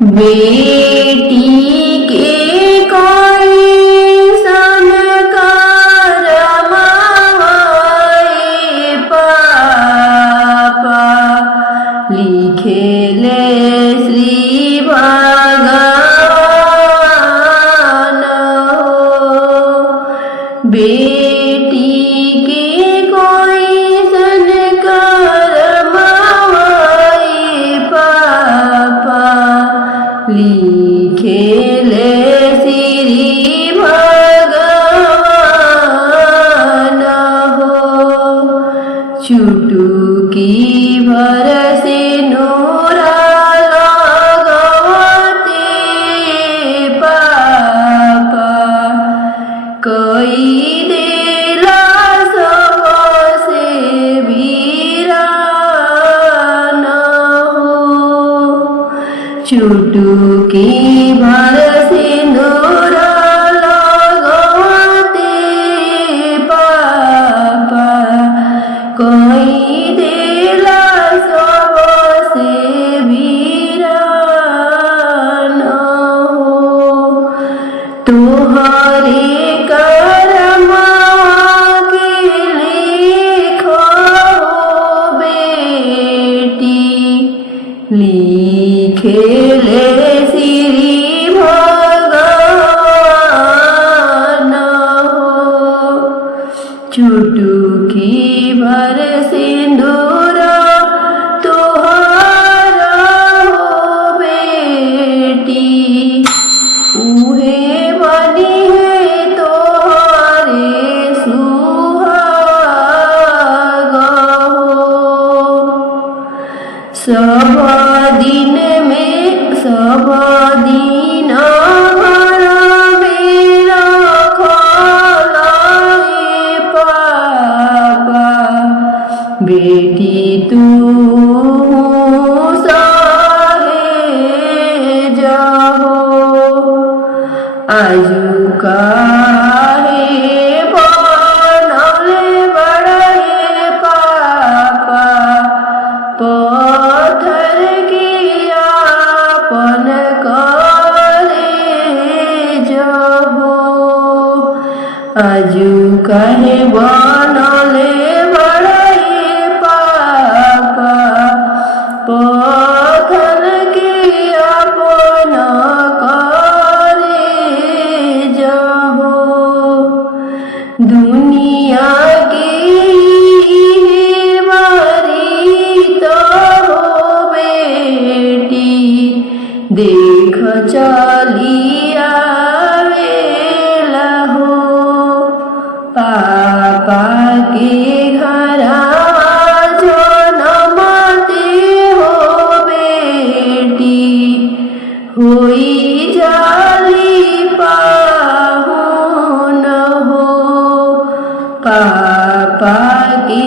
बेटी के कोई संस्कार माए पापा लिखेले श्री भगवान बेटी के कोई संस्कार माए पापा लिखेले श्री भगवान चुटकी भर से नूरा लगते पापा कई देला सबसे वीरान चुटकी भर सिंदूर लगते पापा कोई देला सबसे वीरान तोहरे करमवा के लिखो बेटी लिखेले श्री भगवान चुटकी भर सिंदूर तोहरा हो बेटी उहे बनी है तोहरे सुहाग सब दिन में सब दिन घर में रखलाए पापा बेटी तू सहे जाहो आजू काहे बनले बड़े पापा पत्थर की आपन करे जहो आजू काहे बनले बड़े पापा पत्थर की आपन करे जहो दुनिया की देख चली आवेला हो पापा के घर जनमते हो बेटी होई जाली पाहुन हो पापा के